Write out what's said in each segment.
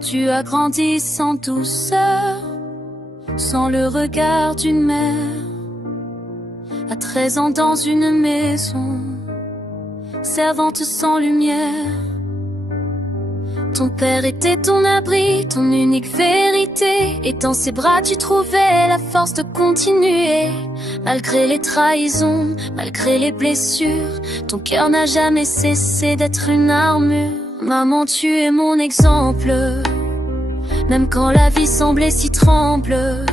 Tu as grandi sans douceur, sans le regard d'une mère. À 13 ans dans une maison, servante sans lumière. Ton père était ton abri, ton unique vérité. Et dans ses bras tu trouvais la force de continuer. Malgré les trahisons, malgré les blessures, ton cœur n'a jamais cessé d'être une armure. Maman, tu es mon exemple, même quand la vie semblait si tremble.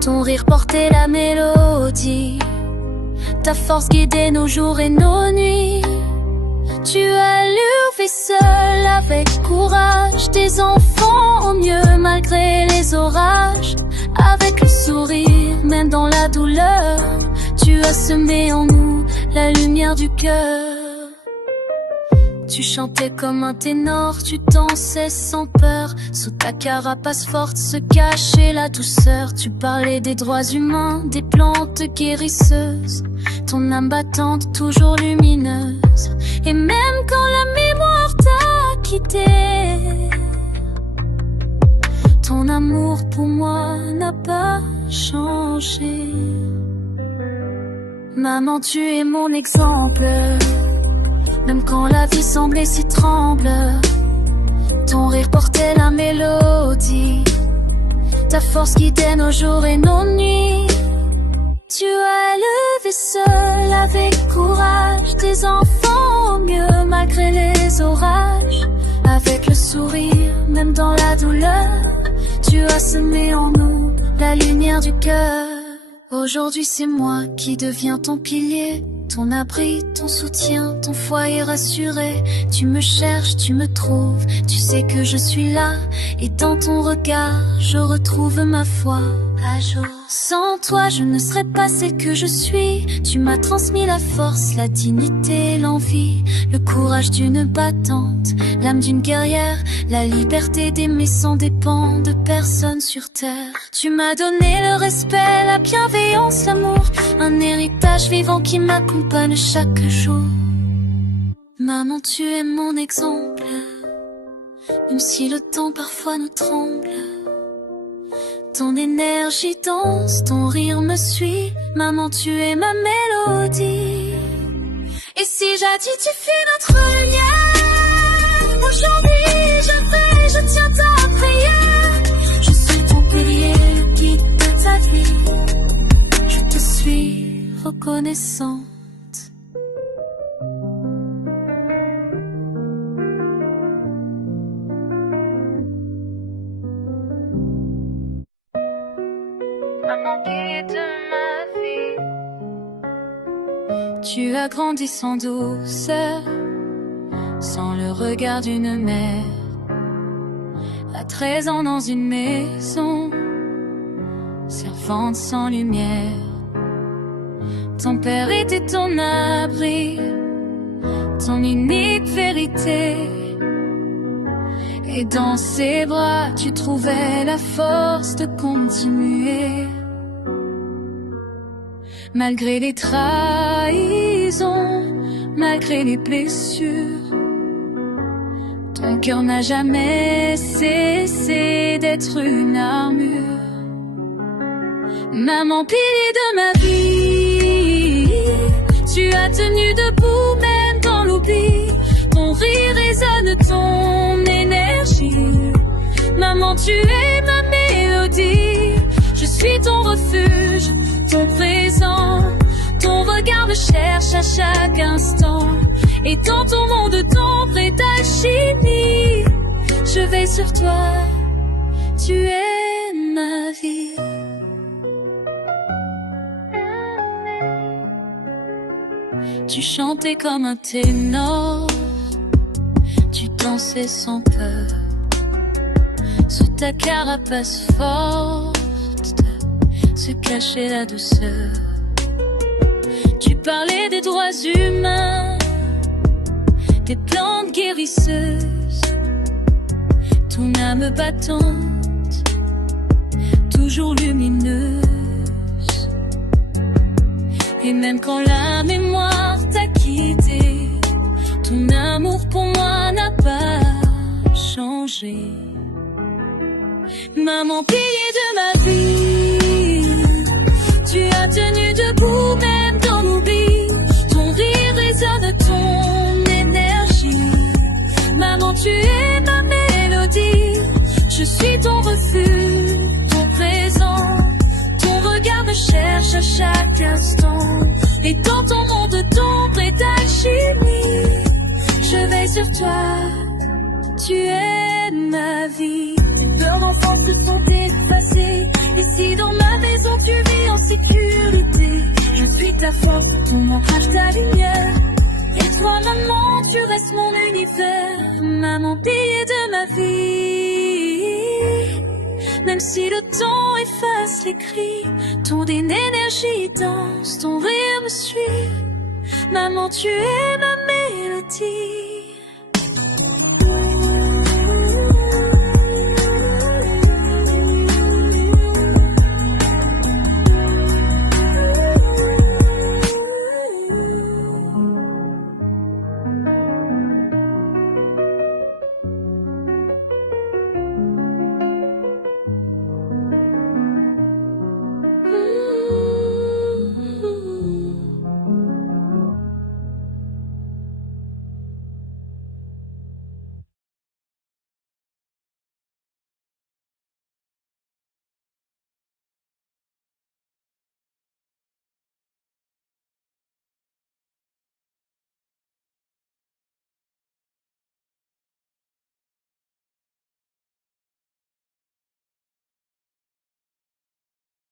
Ton rire portait la mélodie, ta force guidait nos jours et nos nuits. Tu as levé seul avec courage des enfants au mieux malgré les orages. Avec le sourire, même dans la douleur, tu as semé en nous la lumière du cœur. Tu chantais comme un ténor, tu dansais sans peur. Sous ta carapace forte se cachait la douceur. Tu parlais des droits humains, des plantes guérisseuses. Ton âme battante toujours lumineuse. Et même quand la mémoire t'a quitté, ton amour pour moi n'a pas changé. Maman, tu es mon exemple, même quand la vie semblait si tremble. Ton rire portait la mélodie, ta force guidait nos jours et nos nuits. Tu as levé seul avec courage des enfants au mieux malgré les orages. Avec le sourire, même dans la douleur, tu as semé en nous la lumière du cœur. Aujourd'hui c'est moi qui deviens ton pilier, ton abri, ton soutien, ton foyer rassuré. Tu me cherches, tu me trouves, tu sais que je suis là. Et dans ton regard, je retrouve ma foi à jour. Sans toi, je ne serais pas celle que je suis. Tu m'as transmis la force, la dignité, l'envie, le courage d'une battante, l'âme d'une guerrière, la liberté d'aimer sans dépendre de personne sur terre. Tu m'as donné le respect, la bienveillance, l'amour, un héritage vivant qui m'accompagne chaque jour. Maman, tu es mon exemple, même si le temps parfois nous tremble. Ton énergie danse, ton rire me suit. Maman, tu es ma mélodie. Et si jadis tu fus notre lien, aujourd'hui je tiens ta prière. Je suis ton pilier, le guide de ta vie. Je te suis reconnaissante. Maman qui de ma vie. Tu as grandi sans douceur, sans le regard d'une mère. À 13 ans dans une maison, servante sans lumière. Ton père était ton abri, ton unique vérité. Et dans ses bras, tu trouvais la force de continuer. Malgré les trahisons, malgré les blessures, ton cœur n'a jamais cessé d'être une armure. Maman, pilier de ma vie, tu as tenu debout même dans l'oubli. Ton rire résonne, ton énergie. Maman, tu es ma mélodie. Je suis ton refuge, ton présent. Ton regard me cherche à chaque instant. Et dans ton monde d'ombre et d'alchimie, je veille sur toi, tu es ma vie. Tu chantais comme un ténor, tu dansais sans peur. Sous ta carapace forte se cachait la douceur. Tu parlais des droits humains, des plantes guérisseuses. Ton âme battante, toujours lumineuse. Et même quand la mémoire t'a quitté, ton amour pour moi n'a pas changé. Maman, pilier de ma vie, tu as tenu debout même dans l'oubli. Ton rire résonne ton énergie. Maman, tu es ma mélodie. Je suis ton refuge, ton présent. Ton regard me cherche à chaque instant. Et dans ton monde d'ombre et d'alchimie, je veille sur toi, tu es ma vie. Peur d'enfant que tout effacé. Ici dans ma maison tu vis en sécurité. Depuis ta force, ton ombrage, ta lumière. Et toi maman, tu restes mon univers. Maman, pilier de ma vie. Même si le temps efface les cris, ton énergie danse, ton rire me suit. Maman, tu es ma mélodie.